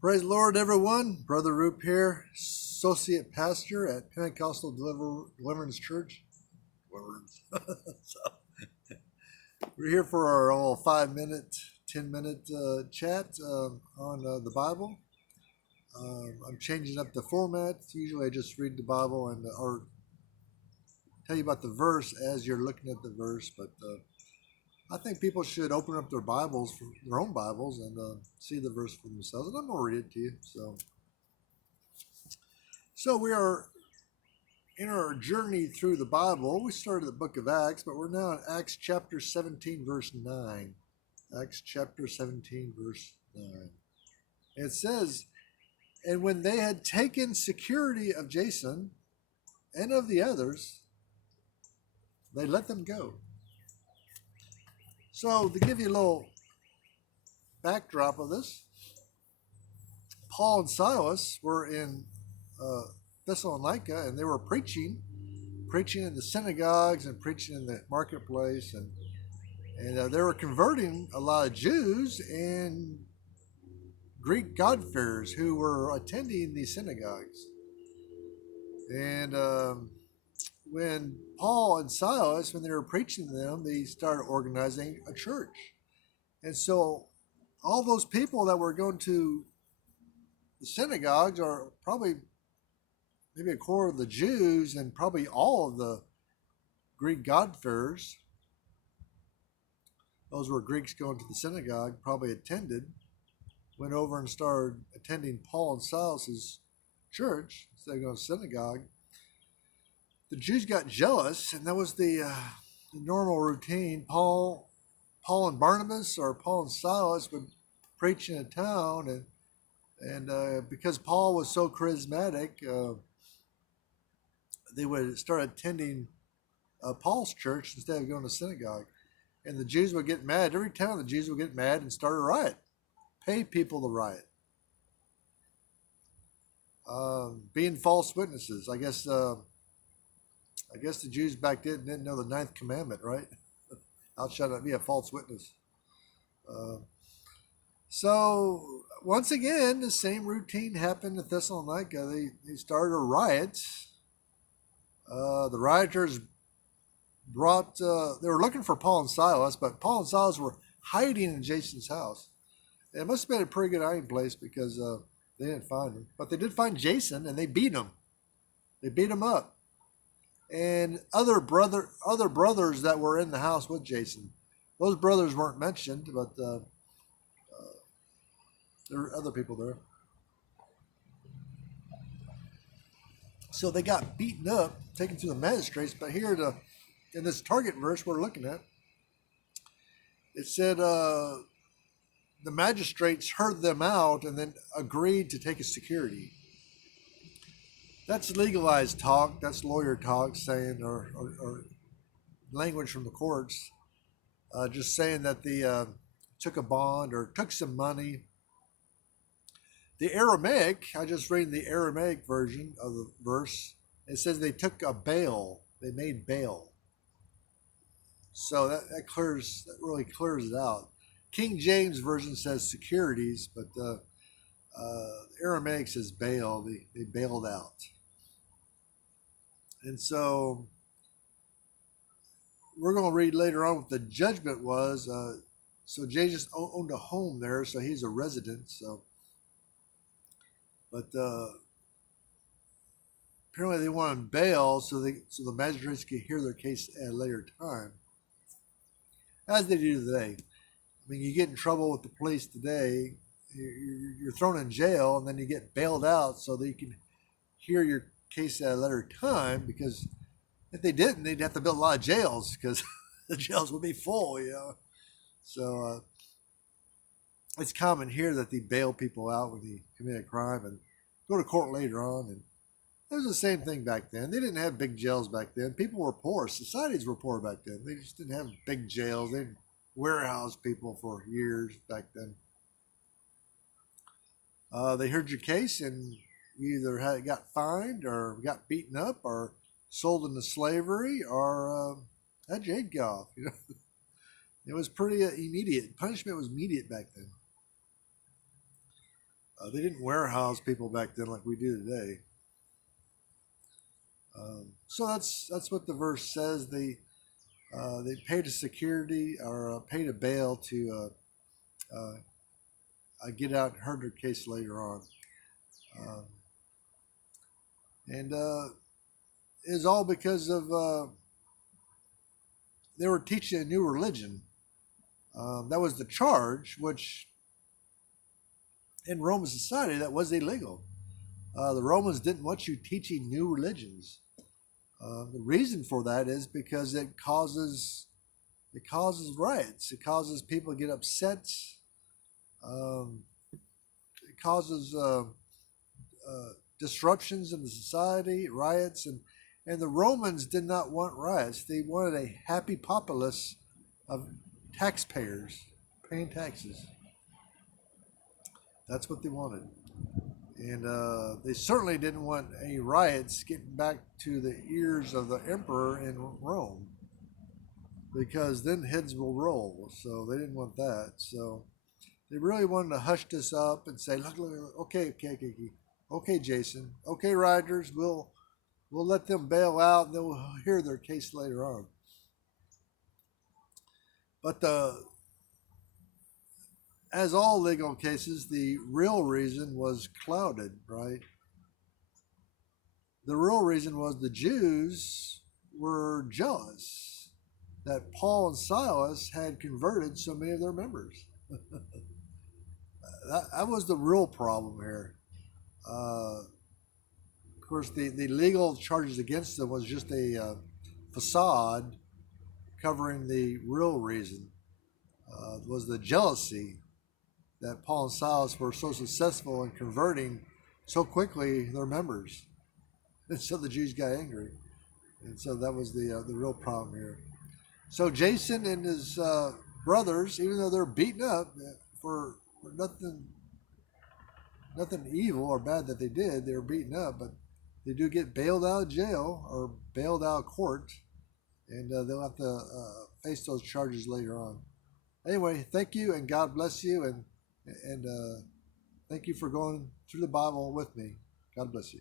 Praise the Lord, everyone. Brother Roop here, associate pastor at Pentecostal Deliverance Church. Deliverance. So we're here for our little 5-minute, 10-minute chat on the Bible. I'm changing up the format. Usually, I just read the Bible and or tell you about the verse as you're looking at the verse, but I think people should open up their Bibles, their own Bibles, and see the verse for themselves. And I'm going to read it to you. So we are in our journey through the Bible. We started the book of Acts, but we're now in Acts chapter 17, verse 9. Acts chapter 17, verse 9. It says, "And when they had taken security of Jason and of the others, they let them go." So to give you a little backdrop of this, Paul and Silas were in Thessalonica, and they were preaching in the synagogues and preaching in the marketplace, and they were converting a lot of Jews and Greek God-fearers who were attending these synagogues. And when Paul and Silas, when they were preaching to them, they started organizing a church. And so all those people that were going to the synagogues are probably maybe a quarter of the Jews and probably all of the Greek God-fearers. Those were Greeks going to the synagogue, probably attended, went over and started attending Paul and Silas's church instead of going to synagogue. The Jews got jealous, and that was the normal routine. Paul and Barnabas, or Paul and Silas, would preach in a town, and because Paul was so charismatic, they would start attending Paul's church instead of going to synagogue. And the Jews would get mad. Every town, the Jews would get mad and start a riot, pay people to riot, being false witnesses. I guess the Jews back then didn't know the 9th commandment, right? Thou shalt not be a false witness. So once again, the same routine happened in Thessalonica. They started a riot. The rioters brought, they were looking for Paul and Silas, but Paul and Silas were hiding in Jason's house. It must have been a pretty good hiding place because they didn't find him. But they did find Jason, and they beat him. They beat him up. And other brothers that were in the house with Jason. Those brothers weren't mentioned, but there were other people there. So they got beaten up, taken to the magistrates. But here, in this target verse we're looking at, it said the magistrates heard them out and then agreed to take a security. That's legalized talk. That's lawyer talk, saying or language from the courts, just saying that they took a bond or took some money. The Aramaic, I just read the Aramaic version of the verse. It says they took a bail. They made bail. So that really clears it out. King James version says securities, but Aramaic says bail. They bailed out. And so we're going to read later on what the judgment was. So Jesus owned a home there, so he's a resident. But apparently they wanted bail so the magistrates could hear their case at a later time, as they do today. I mean, you get in trouble with the police today, you're thrown in jail, and then you get bailed out so that you can hear your case at a later time, because if they didn't, they'd have to build a lot of jails because the jails would be full, So it's common here that they bail people out when they commit a crime and go to court later on. And it was the same thing back then. They didn't have big jails back then. People were poor. Societies were poor back then. They just didn't have big jails. They didn't warehouse people for years back then. They heard your case, and you either got fined or got beaten up or sold into slavery or had your head cut off. It was pretty immediate. Punishment was immediate back then. They didn't warehouse people back then like we do today. So that's what the verse says. They paid a security or paid a bail to get out and heard their case later on. Um, and it was all because of they were teaching a new religion. That was the charge, which in Roman society that was illegal. The Romans didn't want you teaching new religions. The reason for that is because it causes riots. It causes people to get upset. Um, it causes disruptions in the society, riots, and the Romans did not want riots. They wanted a happy populace of taxpayers paying taxes. That's what they wanted. And they certainly didn't want any riots getting back to the ears of the emperor in Rome, because then heads will roll. So they didn't want that. So they really wanted to hush this up and say, look, okay, Jason, okay, riders, we'll let them bail out and then we'll hear their case later on. But as all legal cases, the real reason was clouded, right? The real reason was the Jews were jealous that Paul and Silas had converted so many of their members. That was the real problem here. Of course, the legal charges against them was just a facade covering the real reason. Was the jealousy that Paul and Silas were so successful in converting so quickly their members. And so the Jews got angry. And so that was the real problem here. So Jason and his brothers, even though they're beaten up for nothing evil or bad that they did, they were beaten up, but they do get bailed out of jail or bailed out of court, and they'll have to face those charges later on. Anyway, thank you, and God bless you, and thank you for going through the Bible with me. God bless you.